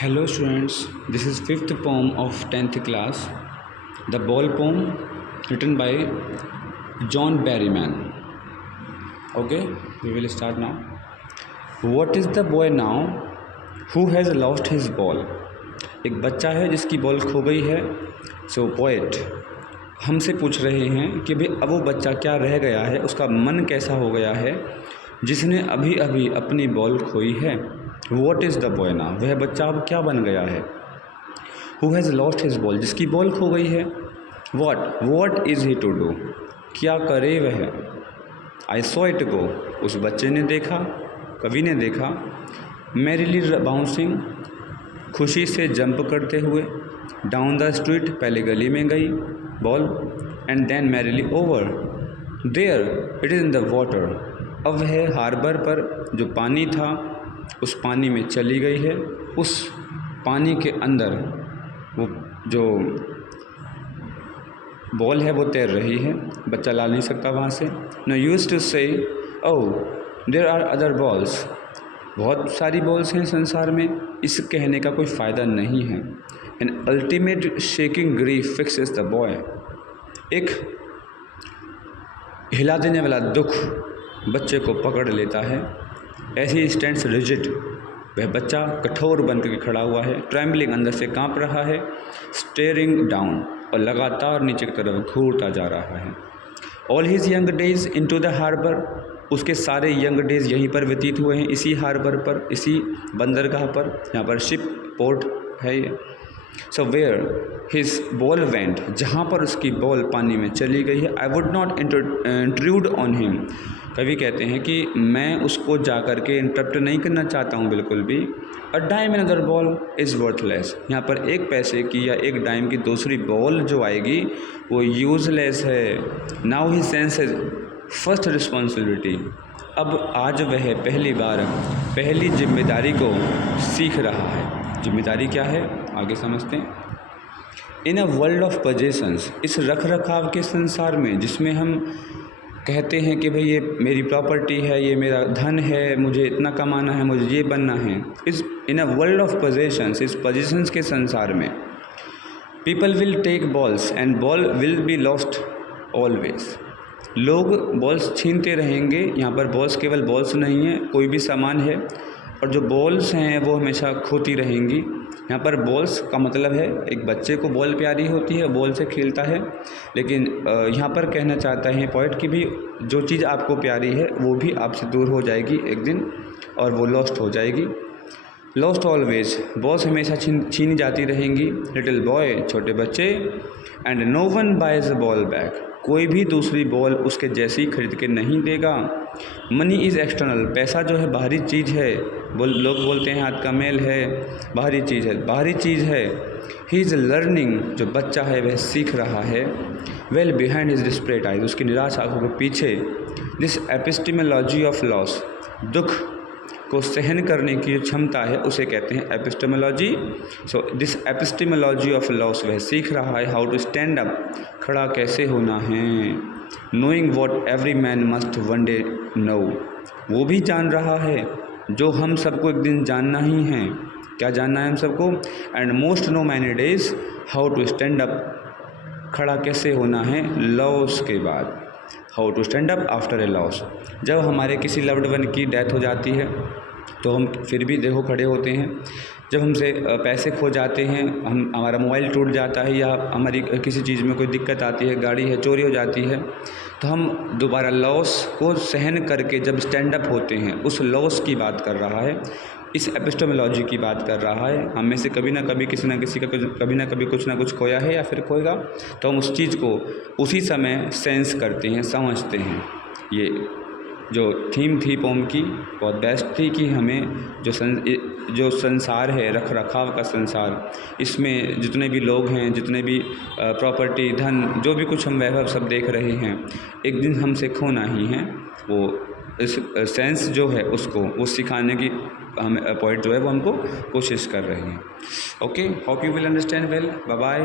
Hello students, this is fifth poem of 10th class, The Ball Poem, written by John Berryman. Okay, we will start now. What is the boy now who has lost his ball? एक बच्चा है जिसकी ball खो गई है. सो poet हमसे पूछ रहे हैं कि भाई अब वो बच्चा क्या रह गया है, उसका मन कैसा हो गया है जिसने अभी अभी अपनी बॉल खोई है. What is the boy now, वह बच्चा अब क्या बन गया है. Who has lost his ball, जिसकी बॉल खो गई है. What is he to do, क्या करे वह. आई सॉ इट गो, उस बच्चे ने देखा, कवि ने देखा. मैरिली बाउंसिंग, खुशी से जंप करते हुए. डाउन द स्ट्रीट, पहले गली में गई ball. And then merrily over. There it is in the water, अब वह हार्बर पर जो पानी था उस पानी में चली गई है. उस पानी के अंदर वो जो बॉल है वो तैर रही है, बच्चा ला नहीं सकता वहाँ से. No used to say oh there are other balls, बहुत सारी बॉल्स हैं संसार में, इस कहने का कोई फ़ायदा नहीं है. An ultimate shaking grief fixes the boy, एक हिला देने वाला दुख बच्चे को पकड़ लेता है. ऐसी स्टैंड्स रिजिड, वह बच्चा कठोर बन कर खड़ा हुआ है. ट्रैम्बलिंग, अंदर से कांप रहा है. स्टेयरिंग डाउन, और लगातार नीचे की तरफ घूरता जा रहा है. All his young days into the harbour, उसके सारे यंग डेज यहीं पर व्यतीत हुए हैं, इसी हार्बर पर, इसी बंदरगाह पर. यहाँ पर शिप पोर्ट है ये. So where his ball went, जहाँ पर उसकी बॉल पानी में चली गई है. I would not intrude on him, कवि कहते हैं कि मैं उसको जा कर के इंटरप्ट नहीं करना चाहता हूँ बिल्कुल भी. A dime in other ball is worthless, यहाँ पर एक पैसे की या एक डाइम की दूसरी बॉल जो आएगी वो यूज़लेस है. Now he senses first responsibility, अब आज वह पहली बार पहली जिम्मेदारी को सीख रहा है. जिम्मेदारी क्या है आगे समझते हैं. इन अ वर्ल्ड ऑफ पोजेशंस, इस रख रखाव के संसार में जिसमें हम कहते हैं कि भाई ये मेरी प्रॉपर्टी है, ये मेरा धन है, मुझे इतना कमाना है, मुझे ये बनना है. इस in a world of possessions, इस पोजेशंस के संसार में people will take balls and ball will be lost always, लोग बॉल्स छीनते रहेंगे. यहाँ पर बॉल्स केवल बॉल्स नहीं है, कोई भी सामान है, और जो बॉल्स हैं वो हमेशा खोती रहेंगी. यहाँ पर बॉल्स का मतलब है एक बच्चे को बॉल प्यारी होती है, बॉल से खेलता है, लेकिन यहाँ पर कहना चाहता है पॉइंट कि भी जो चीज़ आपको प्यारी है वो भी आपसे दूर हो जाएगी एक दिन, और वो लॉस्ट हो जाएगी. लॉस्ट ऑलवेज, बॉल्स हमेशा छीनी जाती रहेंगी. लिटिल बॉय, छोटे बच्चे. And no one buys ball back, कोई भी दूसरी बॉल उसके जैसी खरीद के नहीं देगा. मनी इज़ एक्सटर्नल, पैसा जो है बाहरी चीज़ है. लोग बोलते हैं हाथ का मेल है, बाहरी चीज़ है, बाहरी चीज़ है. ही इज़ लर्निंग, जो बच्चा है वह सीख रहा है. वेल बिहाइंड हिज डिस्प्रेट आइज, उसकी निराश आंखों के पीछे. दिस एपिस्टेमोलॉजी ऑफ लॉस, दुख को सहन करने की जो क्षमता है उसे कहते हैं epistemology. So this epistemology of loss, वह सीख रहा है हाउ टू स्टैंड अप, खड़ा कैसे होना है. Knowing what every man must one day know, वो भी जान रहा है जो हम सबको एक दिन जानना ही है. क्या जानना है हम सबको. And most know many days how to stand up, खड़ा कैसे होना है लॉस के बाद. How to stand up after a loss, जब हमारे किसी लव्ड वन की डेथ हो जाती है तो हम फिर भी देखो खड़े होते हैं. जब हमसे पैसे खो जाते हैं, हमारा मोबाइल टूट जाता है, या हमारी किसी चीज़ में कोई दिक्कत आती है, गाड़ी है चोरी हो जाती है, तो हम दोबारा लॉस को सहन करके जब स्टैंड अप होते हैं, उस लॉस की बात कर रहा है, इस एपिस्टेमोलॉजी की बात कर रहा है. हम में से कभी ना कभी किसी ना किसी का कभी ना कभी कुछ ना कुछ खोया है या फिर खोएगा, तो हम उस चीज़ को उसी समय सेंस करते हैं, समझते हैं. ये जो थीम थी पोम की बहुत बेस्ट थी कि हमें जो संसार है, रख रखाव का संसार, इसमें जितने भी लोग हैं, जितने भी प्रॉपर्टी, धन, जो भी कुछ हम वैभव सब देख रहे हैं, एक दिन हमसे खोना ही है. वो इस सेंस जो है उसको वो सिखाने की हम पॉइंट जो है वो हमको कोशिश कर रहे हैं. Okay, hope you will understand well. Bye bye.